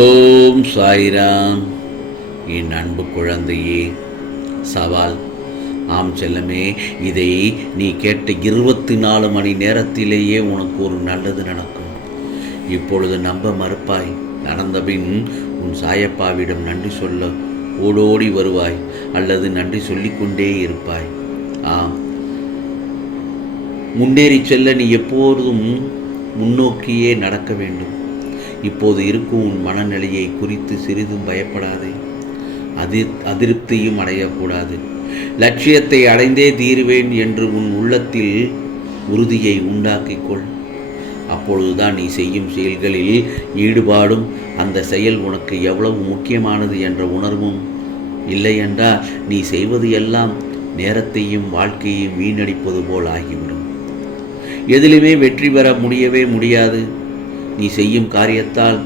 ஓம் சாய்ராம். என் அன்பு குழந்தையே, சவால். ஆம் செல்லமே, இதை நீ கேட்ட 24 மணி நேரத்திலேயே உனக்கு ஒரு நல்லது நடக்கும். இப்பொழுது நம்ப மறுப்பாய். நடந்தபின் உன் சாயப்பாவிடம் நன்றி சொல்ல ஓடோடி வருவாய், அல்லது நன்றி சொல்லிக்கொண்டே இருப்பாய். ஆம், முன்னேறி செல்ல நீ எப்போதும் முன்னோக்கியே நடக்க வேண்டும். இப்போது இருக்கும் உன் மனநிலையை குறித்து சிறிதும் பயப்படாதே. அதிருப்தியும் அடையக்கூடாது. லட்சியத்தை அடைந்தே தீருவேன் என்று உன் உள்ளத்தில் உறுதியை உண்டாக்கிக்கொள். அப்பொழுதுதான் நீ செய்யும் செயல்களில் ஈடுபாடும், அந்த செயல் உனக்கு எவ்வளவு முக்கியமானது என்ற உணர்வும். இல்லையென்றால் நீ செய்வது எல்லாம் நேரத்தையும் வாழ்க்கையையும் வீணடிப்பது போல் ஆகிவிடும். எதிலுமே வெற்றி பெற முடியவே முடியாது. நீ செய்யும் காரியத்தால்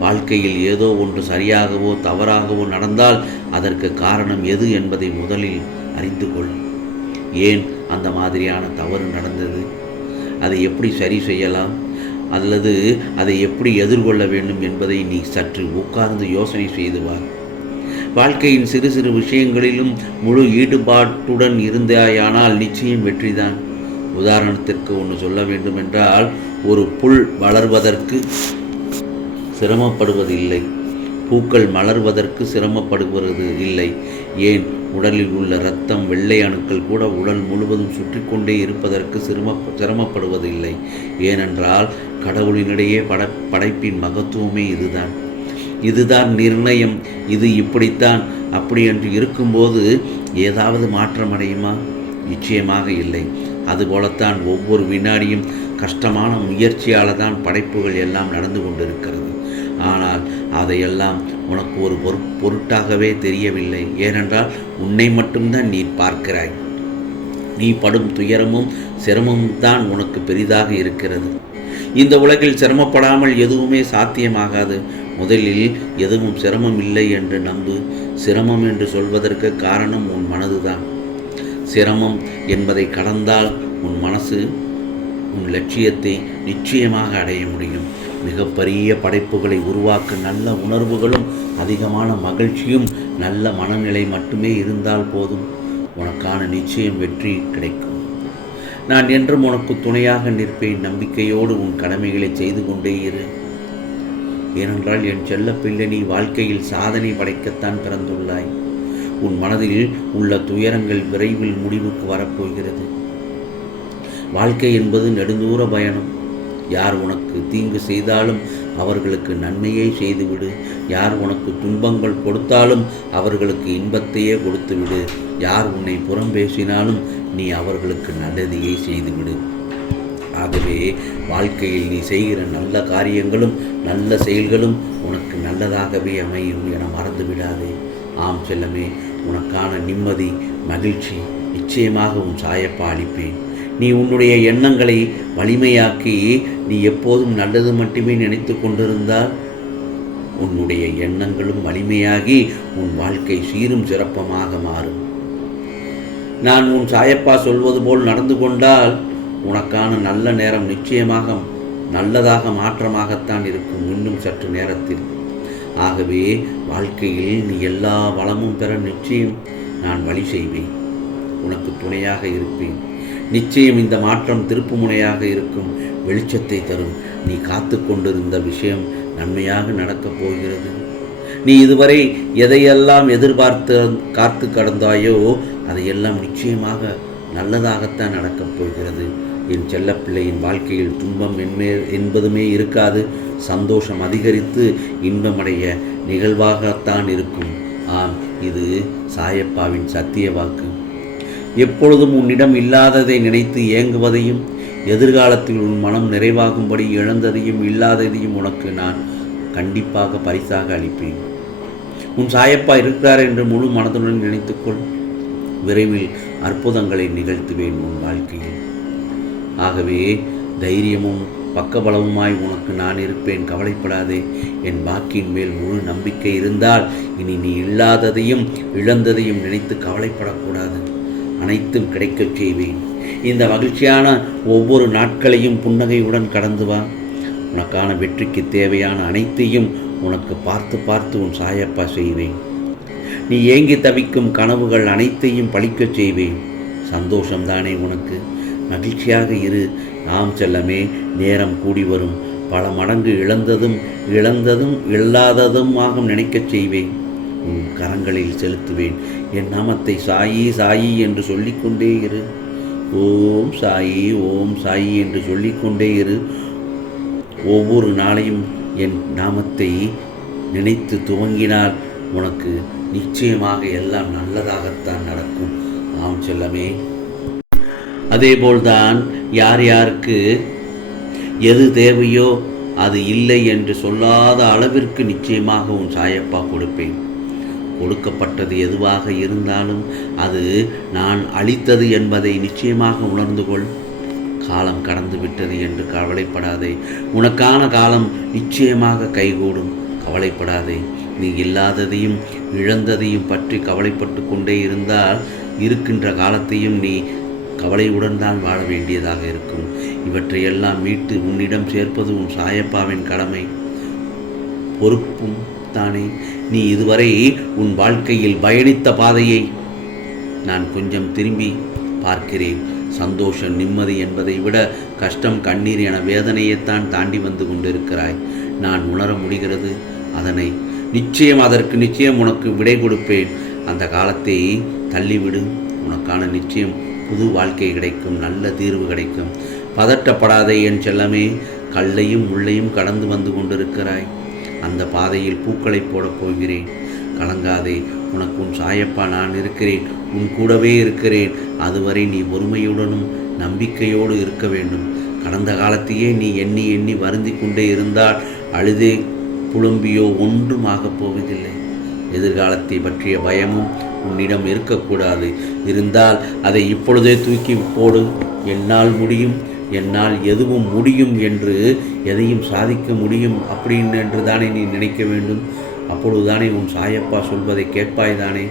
வாழ்க்கையில் ஏதோ ஒன்று சரியாகவோ தவறாகவோ நடந்தால் அதற்கு காரணம் எது என்பதை முதலில் அறிந்து கொள். ஏன் அந்த மாதிரியான தவறு நடந்தது, அதை எப்படி சரி செய்யலாம், அல்லது அதை எப்படி எதிர்கொள்ள வேண்டும் என்பதை நீ சற்று உட்கார்ந்து யோசனை செய்து வா. வாழ்க்கையின் சிறு சிறு விஷயங்களிலும் முழு ஈடுபாட்டுடன் இருந்தாயானால் நிச்சயம் வெற்றிதான். உதாரணத்திற்கு ஒன்று சொல்ல வேண்டுமென்றால், ஒரு புல் வளர்வதற்கு சிரமப்படுவதில்லை, பூக்கள் மலர்வதற்கு சிரமப்படுவது இல்லை. ஏன், உடலில் உள்ள இரத்தம், வெள்ளை அணுக்கள் கூட உடல் முழுவதும் சுற்றி கொண்டே இருப்பதற்கு சிரமப்படுவதில்லை. ஏனென்றால் கடவுளினிடையே படைப்பின் மகத்துவமே இதுதான் நிர்ணயம். இது இப்படித்தான் அப்படி என்று இருக்கும்போது ஏதாவது மாற்றம் அடையுமா? நிச்சயமாக இல்லை. அதுபோலத்தான் ஒவ்வொரு வினாடியும் கஷ்டமான முயற்சியால் தான் படைப்புகள் எல்லாம் நடந்து கொண்டிருக்கிறது. ஆனால் அதையெல்லாம் உனக்கு ஒரு பொருட்டாகவே தெரியவில்லை. ஏனென்றால் உன்னை மட்டும்தான் நீ பார்க்கிறாய். நீ படும் துயரமும் சிரமமும் தான் உனக்கு பெரிதாக இருக்கிறது. இந்த உலகில் சிரமப்படாமல் எதுவுமே சாத்தியமாகாது. முதலில் எதுவும் சிரமம் இல்லை என்று நம்பு. சிரமம் என்று சொல்வதற்கு காரணம் உன் மனதுதான். சிரமம் என்பதை கடந்தால் உன் மனசு உன் லட்சியத்தை நிச்சயமாக அடைய முடியும். மிகப்பெரிய படைப்புகளை உருவாக்க நல்ல உணர்வுகளும் அதிகமான மகிழ்ச்சியும் நல்ல மனநிலை மட்டுமே இருந்தால் போதும். உனக்கான நிச்சயம் வெற்றி கிடைக்கும். நான் என்றும் உனக்கு துணையாக நிற்பேன். நம்பிக்கையோடு உன் கடமைகளை செய்து கொண்டே இரு. ஏனென்றால் என் செல்ல பிள்ளை, நீ வாழ்க்கையில் சாதனை படைக்கத்தான் பிறந்துள்ளாய். உன் மனதில் உள்ள துயரங்கள் விரைவில் முடிவுக்கு வரப்போகிறது. வாழ்க்கை என்பது நெடுந்தூர பயணம். யார் உனக்கு தீங்கு செய்தாலும் அவர்களுக்கு நன்மையே செய்துவிடு. யார் உனக்கு துன்பங்கள் கொடுத்தாலும் அவர்களுக்கு இன்பத்தையே கொடுத்துவிடு. யார் உன்னை புறம் பேசினாலும் நீ அவர்களுக்கு நல்லதையே செய்துவிடு. ஆகவே வாழ்க்கையில் நீ செய்கிற நல்ல காரியங்களும் நல்ல செயல்களும் உனக்கு நல்லதாகவே அமையும் என மறந்துவிடாதே. ஆம் செல்லமே, உனக்கான நிம்மதி, மகிழ்ச்சி நிச்சயமாக உன் சாயப்பா அளிப்பேன். நீ உன்னுடைய எண்ணங்களை வலிமையாக்கி நீ எப்போதும் நல்லது மட்டுமே நினைத்து கொண்டிருந்தால் உன்னுடைய எண்ணங்களும் வலிமையாகி உன் வாழ்க்கை சீரும் சிறப்பமாக மாறும். நான் உன் சாயப்பா சொல்வது போல் நடந்து கொண்டால் உனக்கான நல்ல நேரம் நிச்சயமாக நல்லதாக மாற்றமாகத்தான் இருக்கும், இன்னும் சற்று நேரத்தில். ஆகவே வாழ்க்கையில் நீ எல்லா வளமும் பெற நிச்சயம் நான் வழி செய்வேன். உனக்கு துணையாக இருப்பேன். நிச்சயம் இந்த மாற்றம் திருப்பு முனையாக இருக்கும், வெளிச்சத்தை தரும். நீ காத்து கொண்டிருந்த விஷயம் நன்மையாக நடக்கப் போகிறது. நீ இதுவரை எதையெல்லாம் காத்து கடந்தாயோ அதையெல்லாம் நிச்சயமாக நல்லதாகத்தான் நடக்கப் போகிறது. என் செல்லப்பிள்ளையின் வாழ்க்கையில் துன்பம் என்பதுமே இருக்காது. சந்தோஷம் அதிகரித்து இன்பமடைய நிகழ்வாகத்தான் இருக்கும். ஆம், இது சாயப்பாவின் சத்திய வாக்கு. எப்பொழுதும் உன்னிடம் இல்லாததை நினைத்து ஏங்குவதையும், எதிர்காலத்தில் உன் மனம் நிறைவாகும்படி இழந்ததையும் இல்லாததையும் உனக்கு நான் கண்டிப்பாக பரிசாக அளிப்பேன். உன் சாயப்பா இருக்கிறார் என்று முழு மனதுடன் நினைத்துக்கொள். விரைவில் அற்புதங்களை நிகழ்த்துவேன் உன் வாழ்க்கையில். ஆகவே தைரியமும் பக்கபலவுமாய் உனக்கு நான் இருப்பேன். கவலைப்படாதே. என் வாக்கின் மேல் முழு நம்பிக்கை இருந்தால் இனி நீ இல்லாததையும் இழந்ததையும் நினைத்து கவலைப்படக்கூடாது. அனைத்தும் கிடைக்கச் செய்வேன். இந்த மகிழ்ச்சியான ஒவ்வொரு நாட்களையும் புன்னகையுடன் கடந்து வா. உனக்கான வெற்றிக்கு தேவையான அனைத்தையும் உனக்கு பார்த்து பார்த்து உன் சாயப்பா செய்வேன். நீ ஏங்கி தவிக்கும் கனவுகள் அனைத்தையும் பழிக்கச் செய்வேன். சந்தோஷம்தானே உனக்கு? மகிழ்ச்சியாக இரு. ஆம் செல்லமே, நேரம் கூடி வரும். பல மடங்கு இழந்ததும் இல்லாததுமாக நினைக்கச் செய்வேன். உன் கரங்களில் செலுத்துவேன். என் நாமத்தை சாயி சாயி என்று சொல்லிக்கொண்டே இரு. ஓம் சாயி ஓம் சாயி என்று சொல்லிக்கொண்டே இரு. ஒவ்வொரு நாளையும் என் நாமத்தை நினைத்து துவங்கினால் உனக்கு நிச்சயமாக எல்லாம் நல்லதாகத்தான் நடக்கும். ஆம் செல்லமே. அதேபோல்தான் யார் யாருக்கு எது தேவையோ அது இல்லை என்று சொல்லாத அளவிற்கு நிச்சயமாக உன் சாயப்பா கொடுப்பேன். கொடுக்கப்பட்டது எதுவாக இருந்தாலும் அது நான் அளித்தது என்பதை நிச்சயமாக உணர்ந்து கொள். காலம் கடந்து விட்டது என்று கவலைப்படாதே. உனக்கான காலம் நிச்சயமாக கைகூடும். கவலைப்படாதே. நீ இல்லாததையும் இழந்ததையும் பற்றி கவலைப்பட்டு கொண்டே இருந்தால் இருக்கின்ற காலத்தையும் நீ கவலையுடன் தான் வாழ வேண்டியதாக இருக்கும். இவற்றையெல்லாம் மீட்டு உன்னிடம் சேர்ப்பது உன் சாயப்பாவின் கடமை, பொறுப்பும் தானே. நீ இதுவரை உன் வாழ்க்கையில் பயணித்த பாதையை நான் கொஞ்சம் திரும்பி பார்க்கிறேன். சந்தோஷம் நிம்மதி என்பதை விட கஷ்டம் கண்ணீர் என வேதனையைத்தான் தாண்டி வந்து கொண்டிருக்கிறாய். நான் உணர முடிகிறது. அதற்கு நிச்சயம் உனக்கு விடை கொடுப்பேன். அந்த காலத்தை தள்ளிவிடு. உனக்கான நிச்சயம் புது வாழ்க்கை கிடைக்கும். நல்ல தீர்வு கிடைக்கும். பதட்டப்படாதே என் செல்லமே. கல்லையும் முள்ளையும் கடந்து வந்து கொண்டிருக்கிறாய். அந்த பாதையில் பூக்களை போடப் போகிறேன். கலங்காதே. உனக்கு உன் சாயப்பா நான் இருக்கிறேன். உன் கூடவே இருக்கிறேன். அதுவரை நீ பொறுமையுடனும் நம்பிக்கையோடு இருக்க வேண்டும். கடந்த காலத்தையே நீ எண்ணி எண்ணி வருந்தி கொண்டே இருந்தால் அழுதே புலம்பியோ ஒன்றும் ஆகப் போவதில்லை. எதிர்காலத்தை பற்றிய பயமும் உன்னிடம் இருக்கக்கூடாது. இருந்தால் அதை இப்பொழுதே தூக்கி போடு. என்னால் முடியும், என்னால் எதுவும் முடியும் என்று எதையும் சாதிக்க முடியும் என்று தானே நீ நினைக்க வேண்டும். அப்பொழுதுதானே உன் சாயப்பா சொல்வதை கேட்பாய்தானே.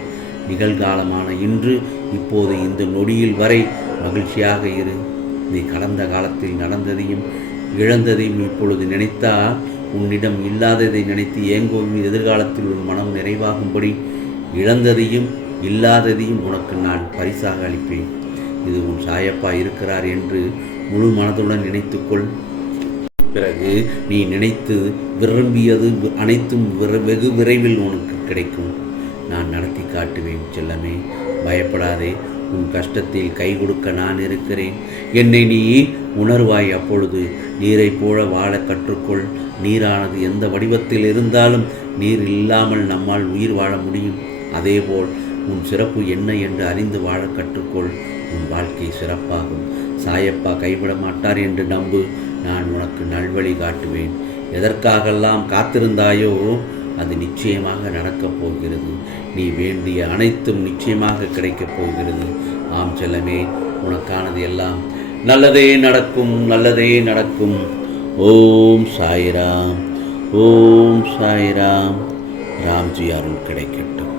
நிகழ்காலமான இன்று இப்போது இந்த நொடியில் வரை மகிழ்ச்சியாக இரு. நீ கடந்த காலத்தில் நடந்ததையும் இழந்ததையும் இப்பொழுது நினைத்தால் உன்னிடம் இல்லாததை நினைத்து ஏங்கும் எதிர்காலத்தில் உன் மனம் நிறைவாகும்படி இழந்ததையும் இல்லாததையும் உனக்கு நான் பரிசாக அளிப்பேன். இது உன் சாயப்பா இருக்கிறார் என்று முழு மனதுடன் நினைத்துக்கொள். பிறகு நீ நினைத்து விரும்பியது அனைத்தும் வெகு விரைவில் உனக்கு கிடைக்கும். நான் நடத்தி காட்டுவேன் செல்லமே. பயப்படாதே. உன் கஷ்டத்தில் கை கொடுக்க நான் இருக்கிறேன். என்னை நீ உணர்வாய். அப்பொழுது நீரை போல வாழ கற்றுக்கொள். நீரானது எந்த வடிவத்தில் இருந்தாலும் நீர் இல்லாமல் நம்மால் உயிர் வாழ முடியும். அதேபோல் உன் சிறப்பு என்ன என்று அறிந்து வாழ கற்றுக்கொள். உன் வாழ்க்கை சிறப்பாகும். சாயப்பா கைவிட மாட்டார் என்று நம்பு. நான் உனக்கு நல்வழி காட்டுவேன். எதற்காகெல்லாம் காத்திருந்தாயோ அது நிச்சயமாக நடக்கப் போகிறது. நீ வேண்டிய அனைத்தும் நிச்சயமாக கிடைக்கப் போகிறது. ஆம் செல்லமே, உனக்கானது எல்லாம் நல்லதே நடக்கும், நல்லதே நடக்கும். ஓம் சாய்ராம், ஓம் சாய்ராம். ராம்ஜி அருள் கிடைக்கட்டும்.